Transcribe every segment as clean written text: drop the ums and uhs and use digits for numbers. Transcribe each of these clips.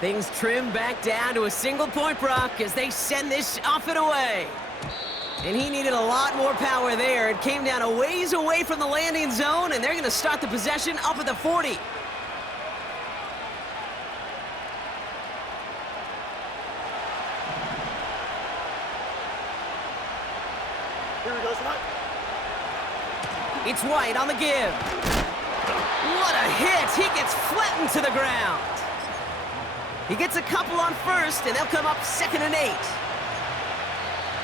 Things trim back down to a single point, Brock, as they send this off and away. And he needed a lot more power there. It came down a ways away from the landing zone, and they're going to start the possession up at the 40. Here we go, son. It's White on the give. What a hit! He gets flattened to the ground. He gets a couple on first, and they'll come up 2nd and 8.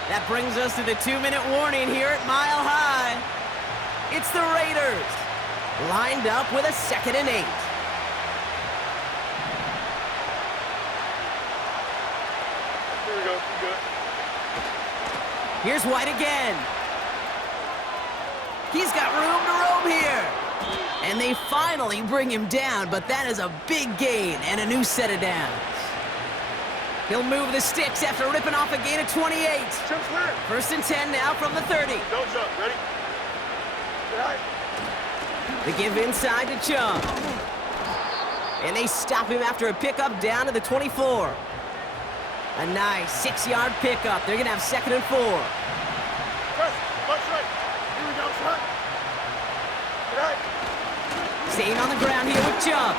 That brings us to the 2-minute warning here at Mile High. It's the Raiders, lined up with a 2nd and 8. Here we go. Good. Here's White again. He's got room to roam here. And they finally bring him down, but that is a big gain and a new set of downs. He'll move the sticks after ripping off a gain of 28. Jump clear. 1st and 10 now from the 30. Don't jump. Ready? Right. The give inside to Chum. And they stop him after a pickup down to the 24. A nice 6-yard pickup. They're going to have 2nd and 4. Press. Left, right. Here we go, son. Right. Staying on the ground here with Chubb.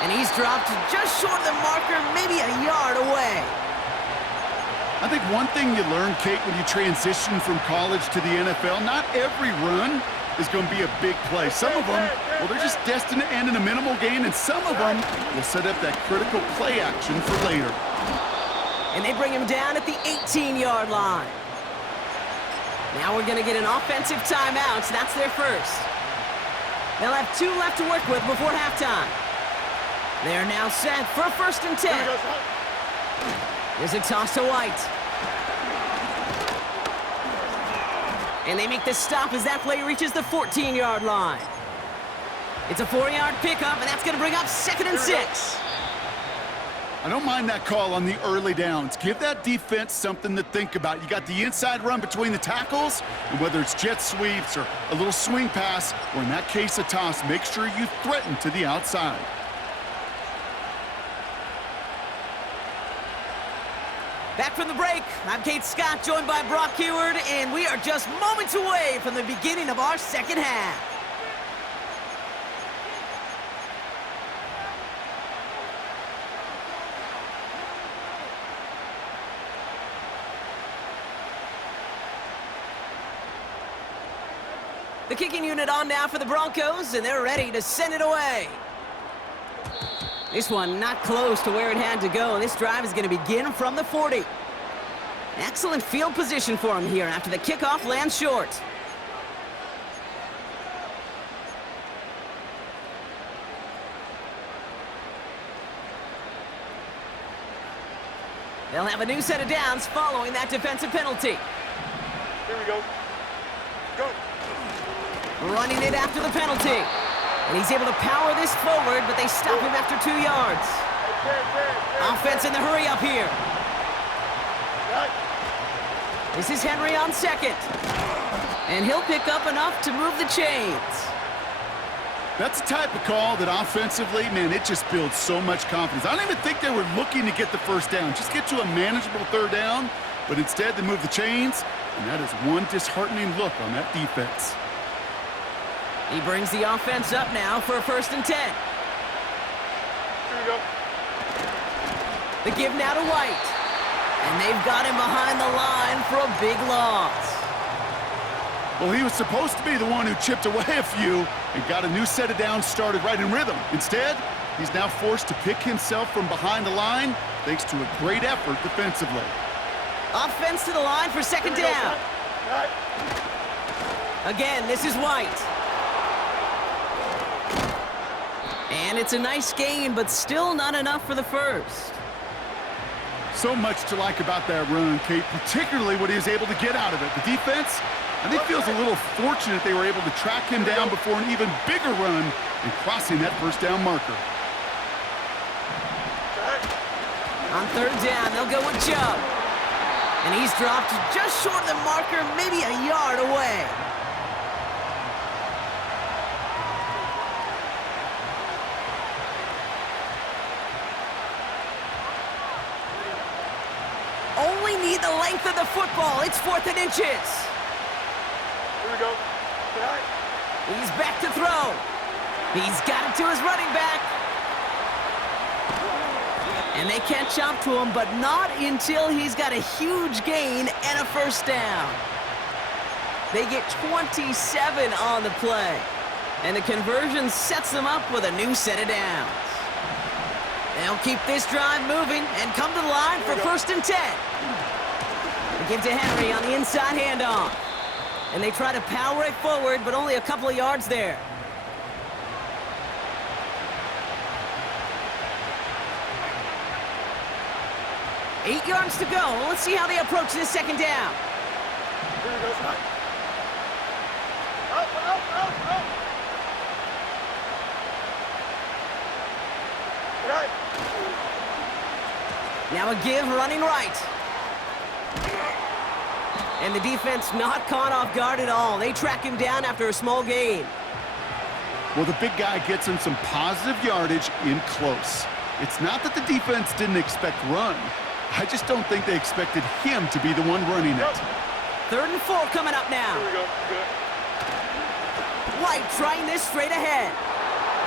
And he's dropped just short of the marker, maybe a yard away. I think one thing you learn, Kate, when you transition from college to the NFL, not every run is going to be a big play. Some of them, well, they're just destined to end in a minimal gain, and some of them will set up that critical play action for later. And they bring him down at the 18-yard line. Now we're going to get an offensive timeout, so that's their first. They'll have 2 left to work with before halftime. They're now set for 1st and 10. There's a toss to White. And they make the stop as that play reaches the 14-yard line. It's a 4-yard pickup, and that's going to bring up 2nd and 6. I don't mind that call on the early downs. Give that defense something to think about. You got the inside run between the tackles, and whether it's jet sweeps or a little swing pass, or in that case a toss, make sure you threaten to the outside. Back from the break, I'm Kate Scott, joined by Brock Heward, and we are just moments away from the beginning of our second half. The kicking unit on now for the Broncos, and they're ready to send it away. This one not close to where it had to go, and this drive is going to begin from the 40. Excellent field position for him here after the kickoff lands short. They'll have a new set of downs following that defensive penalty. Here we go. Go. Running it after the penalty. And he's able to power this forward, but they stop him after 2 yards. Offense in the hurry up here. Right. This is Henry on 2nd. And he'll pick up enough to move the chains. That's the type of call that offensively, man, it just builds so much confidence. I don't even think they were looking to get the first down. Just get to a manageable 3rd down, but instead they move the chains, and that is one disheartening look on that defense. He brings the offense up now for a 1st and 10. Here we go. The give now to White. And they've got him behind the line for a big loss. Well, he was supposed to be the one who chipped away a few and got a new set of downs started right in rhythm. Instead, he's now forced to pick himself from behind the line thanks to a great effort defensively. Offense to the line for 2nd down. Right. Again, this is White. And it's a nice gain, but still not enough for the first. So much to like about that run, Kate, particularly what he was able to get out of it. The defense, I think, feels a little fortunate they were able to track him down before an even bigger run and crossing that 1st down marker. On 3rd down, they'll go with Chubb. And he's dropped just short of the marker, maybe a yard away. only need the length of the football. It's 4th and inches. Here we go. All right. He's back to throw. He's got it to his running back. And they catch up to him, but not until he's got a huge gain and a first down. They get 27 on the play. And the conversion sets them up with a new set of downs. They'll keep this drive moving and come to the line for 1st and 10. They give to Henry on the inside handoff. And they try to power it forward, but only a couple of yards there. Eight yards to go. Let's see how they approach this 2nd down. Here we go, son. Out, out, out, out. All right. Now a give running right. And the defense not caught off guard at all. They track him down after a small gain. Well, the big guy gets him some positive yardage in close. It's not that the defense didn't expect run. I just don't think they expected him to be the one running it. 3rd and 4 coming up now. Here we go. Good. White trying this straight ahead.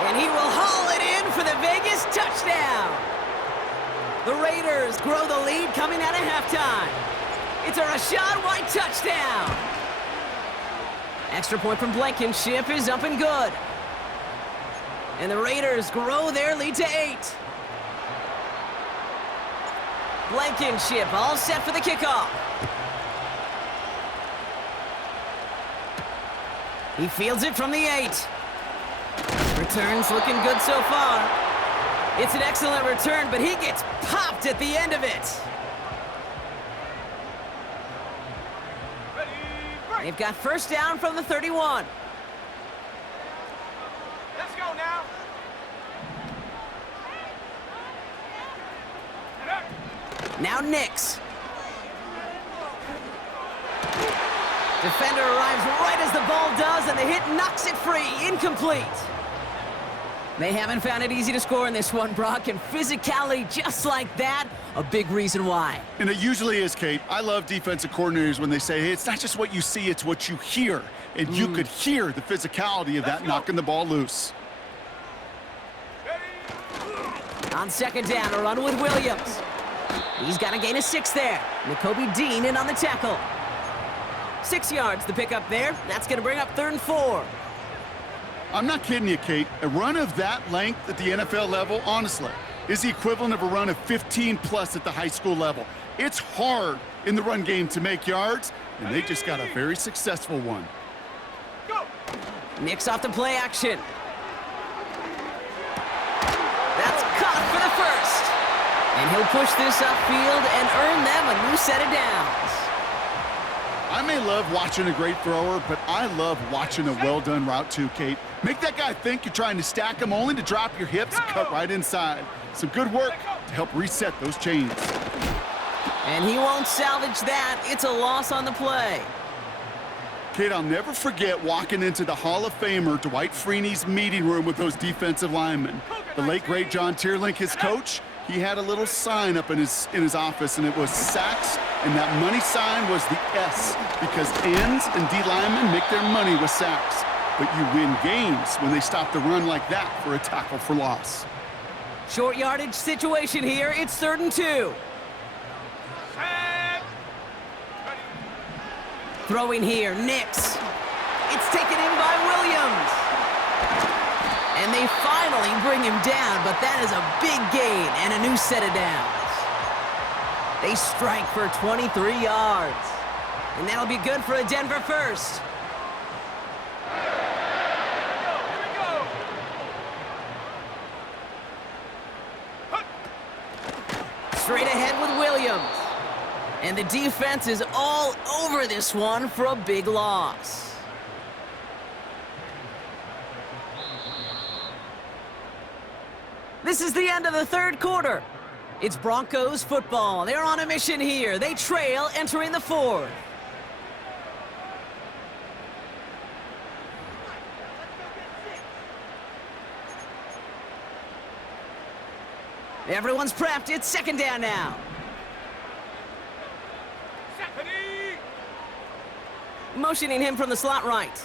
And he will haul it in for the Vegas touchdown. The Raiders grow the lead coming out of halftime. It's a Rachaad White touchdown. Extra point from Blankenship is up and good. And the Raiders grow their lead to 8. Blankenship all set for the kickoff. He fields it from the 8. Returns looking good so far. It's an excellent return, but he gets popped at the end of it. They've got first down from the 31. Let's go now. Now Nix. Defender arrives right as the ball does, and the hit knocks it free. Incomplete. They haven't found it easy to score in this one, Brock, and physicality just like that, a big reason why. And it usually is, Kate. I love defensive coordinators when they say, hey, it's not just what you see, it's what you hear. And you could hear the physicality of that knocking the ball loose. On 2nd down, a run with Williams. He's got a gain of 6 there. Nakobe Dean in on the tackle. 6 yards the pickup there. That's going to bring up 3rd and 4. I'm not kidding you, Kate. A run of that length at the NFL level, honestly, is the equivalent of a run of 15+ at the high school level. It's hard in the run game to make yards, and they just got a very successful one. Go. Nix off the play action. That's caught for the 1st. And he'll push this upfield and earn them a new set of downs. I may love watching a great thrower, but I love watching a well-done route too, Kate. Make that guy think you're trying to stack him only to drop your hips and cut right inside. Some good work to help reset those chains. And he won't salvage that. It's a loss on the play. Kate, I'll never forget walking into the Hall of Famer Dwight Freeney's meeting room with those defensive linemen. The late, great John Tierlink, his coach, he had a little sign up in his office, and it was sacks, and that money sign was the S, because ends and D linemen make their money with sacks. But you win games when they stop the run like that for a tackle for loss. Short yardage situation here. It's 3rd and 2. Throwing here, Nix. It's taken in by Williams. And they finally bring him down, but that is a big gain and a new set of downs. They strike for 23 yards. And that'll be good for a Denver first. Straight ahead with Williams. And the defense is all over this one for a big loss. This is the end of the 3rd quarter. It's Broncos football. They're on a mission here. They trail entering the 4th. Everyone's prepped. It's 2nd down now. motioning him from the slot right.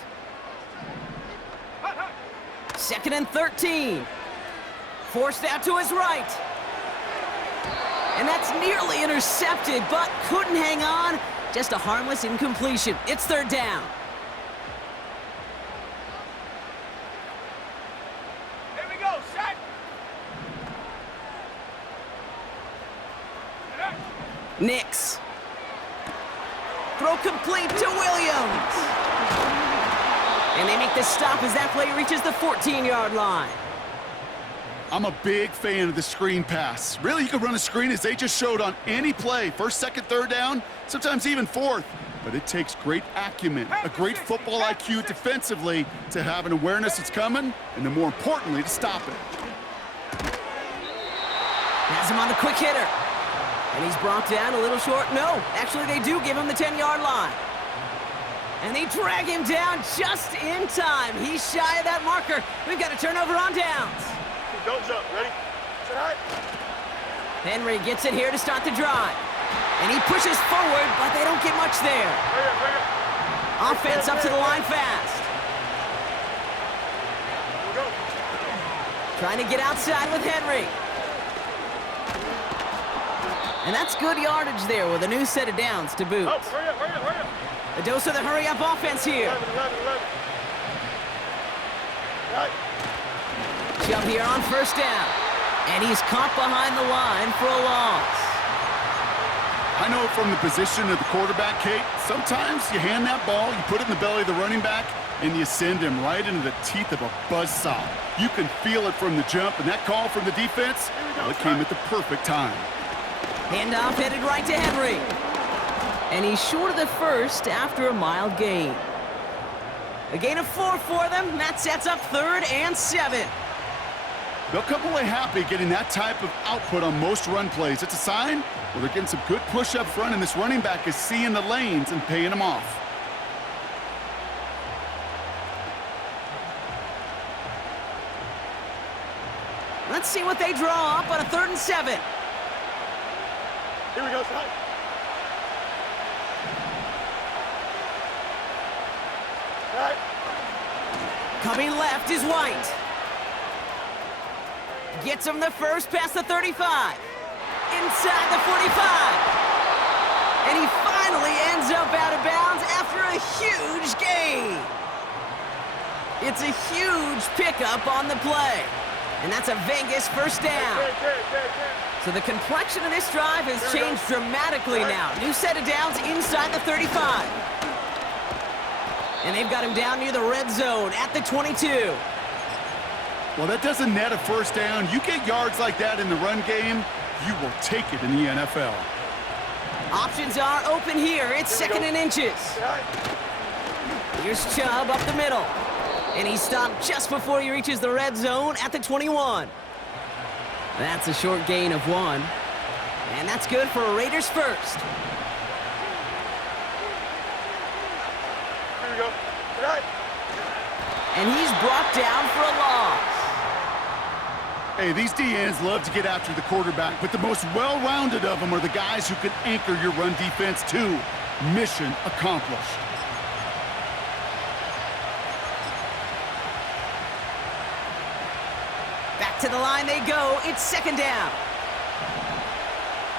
2nd and 13. Forced out to his right. And that's nearly intercepted, but couldn't hang on. Just a harmless incompletion. It's 3rd down. Here we go, set. Nix. Throw complete to Williams. And they make the stop as that play reaches the 14-yard line. I'm a big fan of the screen pass. Really, you can run a screen as they just showed on any play. 1st, 2nd, 3rd down, sometimes even 4th. But it takes great acumen, a great football IQ defensively to have an awareness it's coming, and then more importantly, to stop it. Has him on the quick hitter. And he's brought down a little short. No, actually they do give him the 10-yard line. And they drag him down just in time. He's shy of that marker. We've got a turnover on downs. Don't jump. Ready? Set high. Henry gets it here to start the drive. And he pushes forward, but they don't get much there. Hurry up. Offense up to the line fast. Go. Trying to get outside with Henry. And that's good yardage there with a new set of downs to boot. Oh, hurry up. A dose of the hurry-up offense here. 11. Right. Shove here on 1st down. And he's caught behind the line for a loss. I know from the position of the quarterback, Kate, sometimes you hand that ball, you put it in the belly of the running back, and you send him right into the teeth of a buzzsaw. You can feel it from the jump, and that call from the defense, well, it came at the perfect time. Handoff headed right to Henry. And he's short of the 1st after a mild gain. A gain of 4 for them. That sets up 3rd and 7. They'll come away happy getting that type of output on most run plays. It's a sign, well, they're getting some good push up front, and this running back is seeing the lanes and paying them off. Let's see what they draw up on a 3rd and 7. Here we go, son. Right. Coming left is White. Gets him the first past the 35. Inside the 45. And he finally ends up out of bounds after a huge gain. It's a huge pickup on the play. And that's a Vegas 1st down. So the complexion of this drive has changed dramatically now. New set of downs inside the 35. And they've got him down near the red zone at the 22. Well, that doesn't net a 1st down. You get yards like that in the run game, you will take it in the NFL. Options are open here. It's 2nd and inches. Here's Chubb up the middle. And he's stopped just before he reaches the red zone at the 21. That's a short gain of 1. And that's good for a Raiders 1st. Here we go. Right. And he's brought down for a loss. Hey, these DNs love to get after the quarterback, but the most well-rounded of them are the guys who can anchor your run defense too. Mission accomplished. Back to the line they go. It's 2nd down.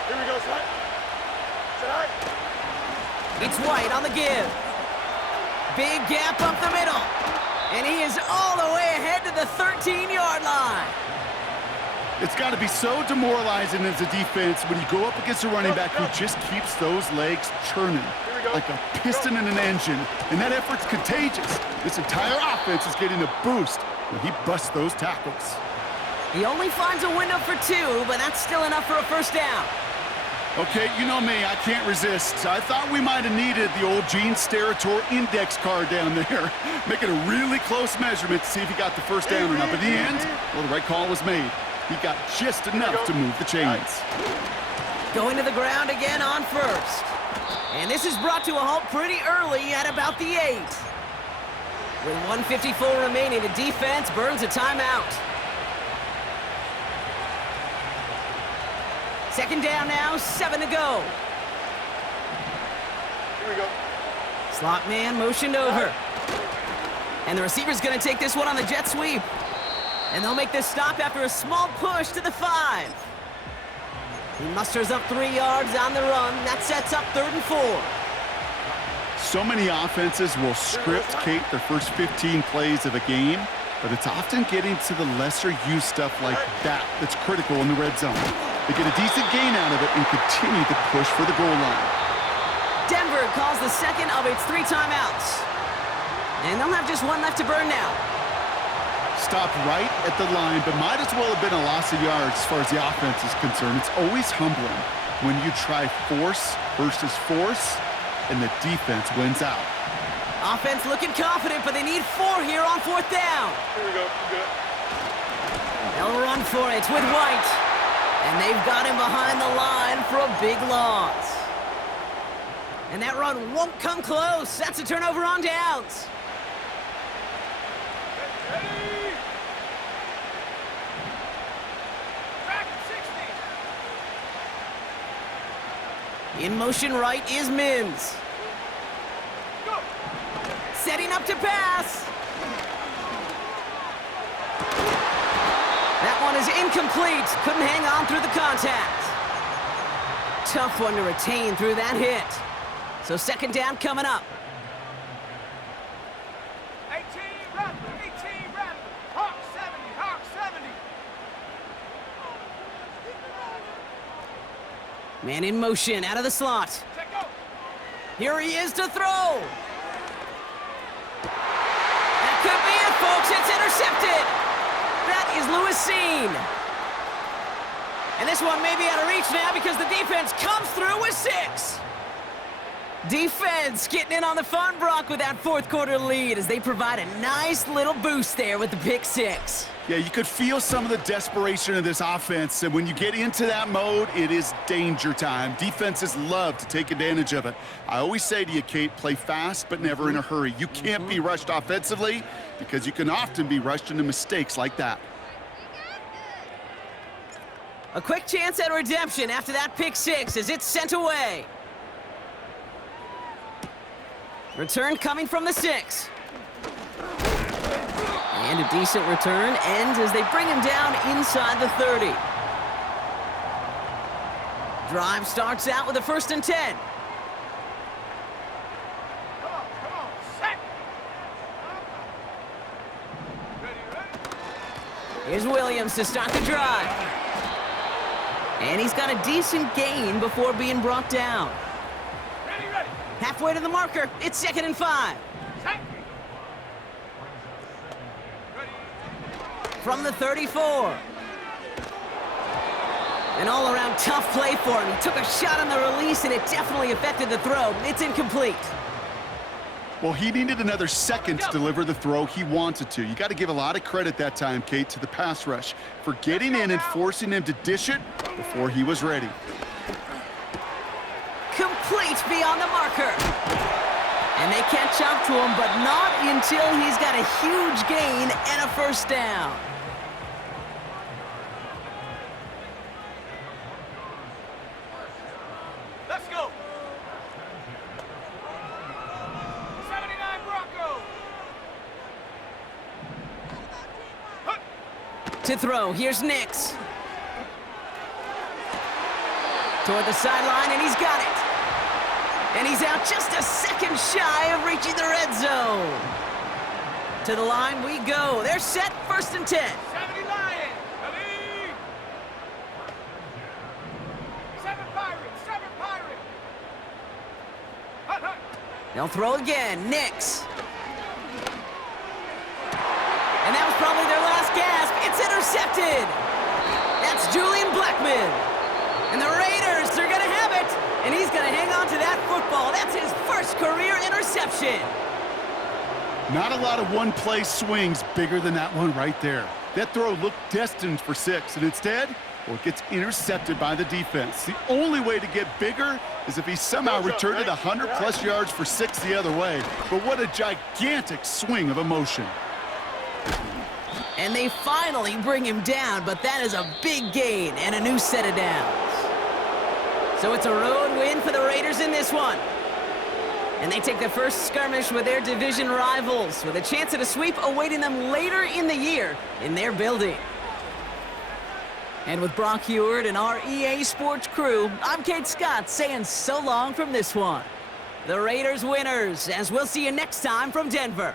Here we go, son. Set high. It's White on the give. Big gap up the middle. And he is all the way ahead to the 13-yard line. It's got to be so demoralizing as a defense when you go up against a running back who just keeps those legs churning like a piston in an engine. And that effort's contagious. This entire offense is getting a boost when he busts those tackles. He only finds a window for 2, but that's still enough for a 1st down. Okay, you know me, I can't resist. I thought we might have needed the old Gene Steratore index card down there, making a really close measurement to see if he got the 1st down or not. But in the end, well, the right call was made. He got just enough to move the chains. Going to the ground again on 1st. And this is brought to a halt pretty early at about the 8. With 1:54 remaining, the defense burns a timeout. 2nd down now, 7 to go. Here we go. Slot man motioned over. And the receiver's going to take this one on the jet sweep. And they'll make this stop after a small push to the 5. He musters up 3 yards on the run. That sets up 3rd and 4. So many offenses will script, Kate, their first 15 plays of a game, but it's often getting to the lesser-used stuff like that that's critical in the red zone. They get a decent gain out of it and continue to push for the goal line. Denver calls the second of its 3 timeouts. And they'll have just 1 left to burn now. Stopped right at the line, but might as well have been a loss of yards as far as the offense is concerned. It's always humbling when you try force versus force, and the defense wins out. Offense looking confident, but they need 4 here on 4th down. Here we go. Good. They'll run for it with White. And they've got him behind the line for a big loss. And that run won't come close. That's a turnover on downs. Ready? Track 60. In motion right is Mims. Go. Setting up to pass. That one is incomplete. Couldn't hang on through the contact. Tough one to retain through that hit. So 2nd down coming up. 18 Rattler. 18 Rattler. Hawk 70. Hawk 70. Man in motion out of the slot. Check go. Here he is to throw. That could be it, folks. It's intercepted. That is Lewis Seen. And this one may be out of reach now because the defense comes through with 6. Defense getting in on the fun, Brock, with that 4th quarter lead as they provide a nice little boost there with the pick 6. Yeah, you could feel some of the desperation of this offense, and when you get into that mode, it is danger time. Defenses love to take advantage of it. I always say to you, Kate, play fast but never in a hurry. You can't be rushed offensively because you can often be rushed into mistakes like that. A quick chance at redemption after that pick 6 as it's sent away. Return coming from the 6. And a decent return ends as they bring him down inside the 30. Drive starts out with a 1st and 10. Come on. Set. Ready. Here's Williams to start the drive. And he's got a decent gain before being brought down. Ready. Halfway to the marker, it's 2nd and 5. Set. From the 34. An all-around tough play for him. He took a shot on the release, and it definitely affected the throw. It's incomplete. Well, he needed another second to deliver the throw he wanted to. You got to give a lot of credit that time, Kate, to the pass rush for getting in and forcing him to dish it before he was ready. Complete beyond the marker. And they catch up to him, but not until he's got a huge gain and a 1st down. Let's go. 79 Bronco. To throw, here's Nix. Toward the sideline, and he's got it. And he's out just a second shy of reaching the red zone. To the line we go. They're set, 1st and 10. 70 Lion. Ready. 7 Pirate. 7 Pirate. Hut, hut. They'll throw again, Nix. And that was probably their last gasp. It's intercepted. That's Julian Blackman. And the Raiders are going to have it. And he's going to hang on to that football. That's his 1st career interception. Not a lot of one-play swings bigger than that one right there. That throw looked destined for 6, and instead, well, it gets intercepted by the defense. The only way to get bigger is if he somehow returned it 100-plus yards for 6 the other way. But what a gigantic swing of emotion. And they finally bring him down, but that is a big gain and a new set of downs. So it's a road win for the Raiders in this one. And they take their first skirmish with their division rivals, with a chance at a sweep awaiting them later in the year in their building. And with Brock Heward and our EA Sports crew, I'm Kate Scott saying so long from this one. The Raiders winners, as we'll see you next time from Denver.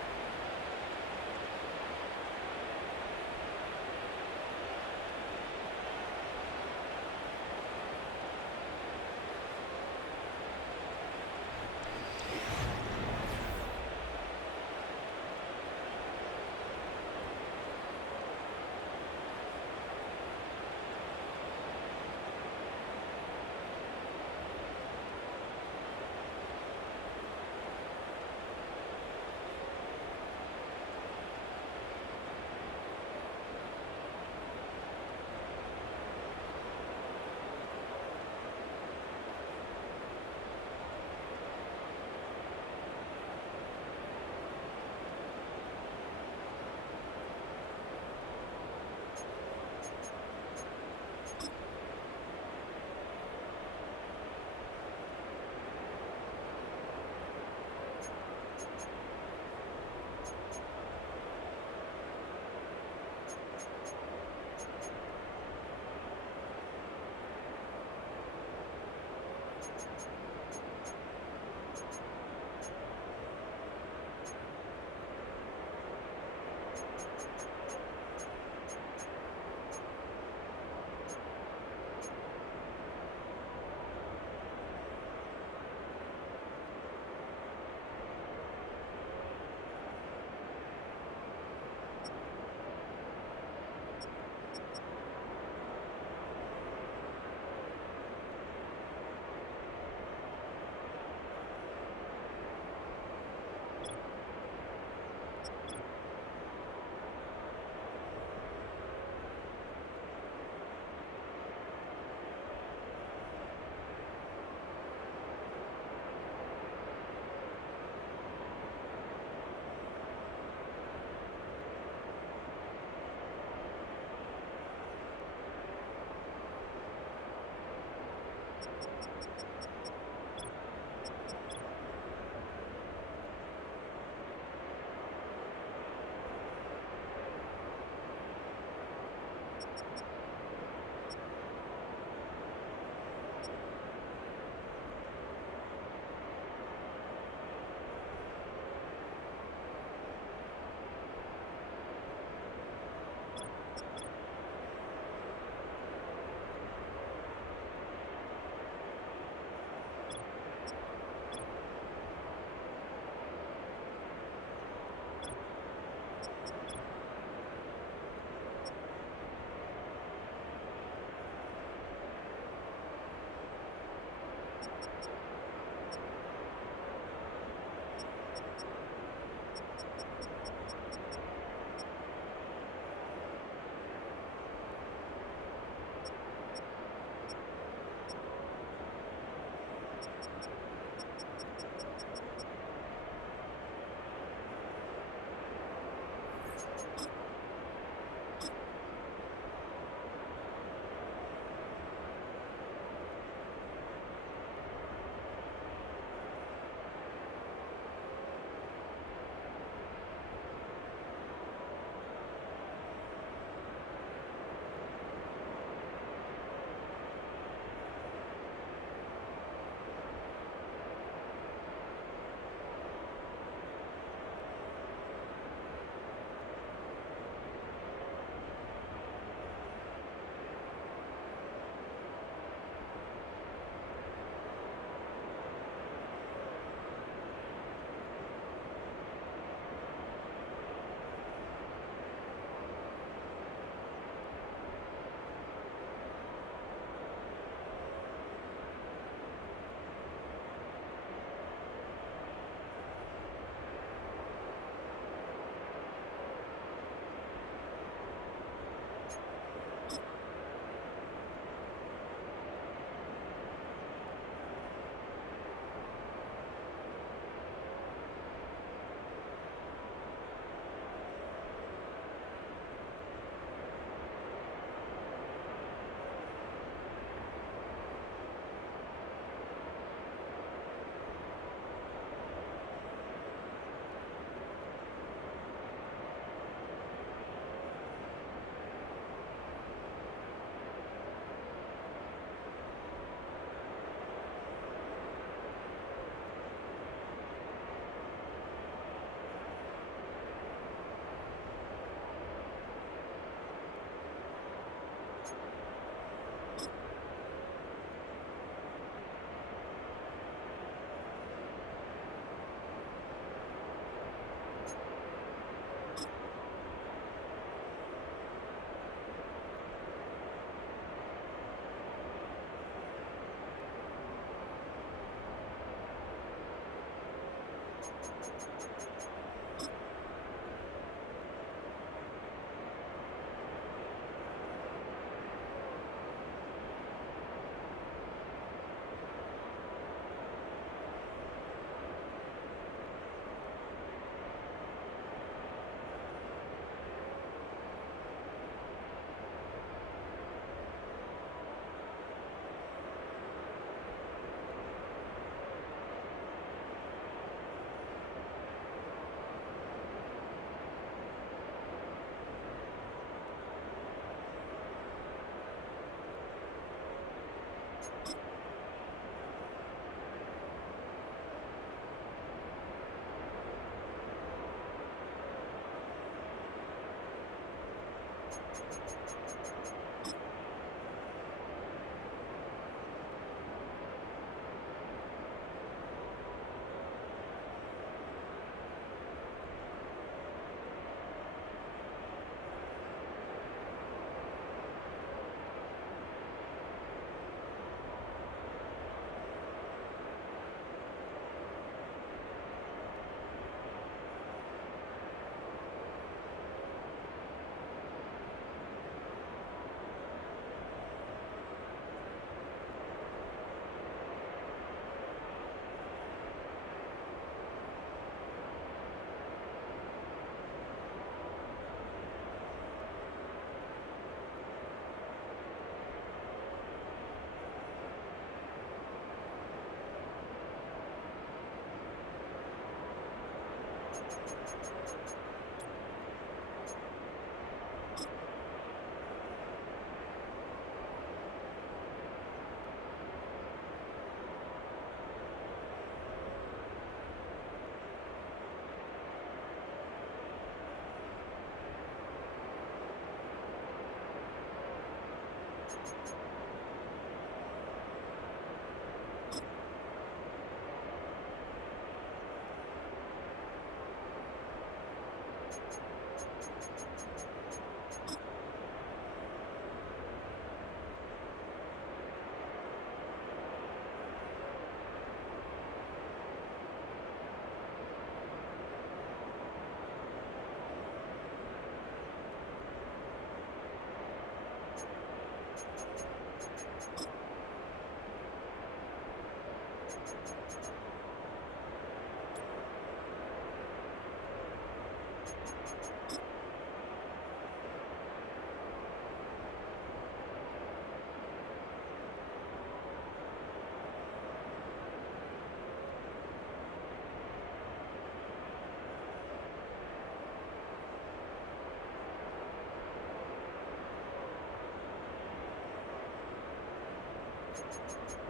Thank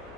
you.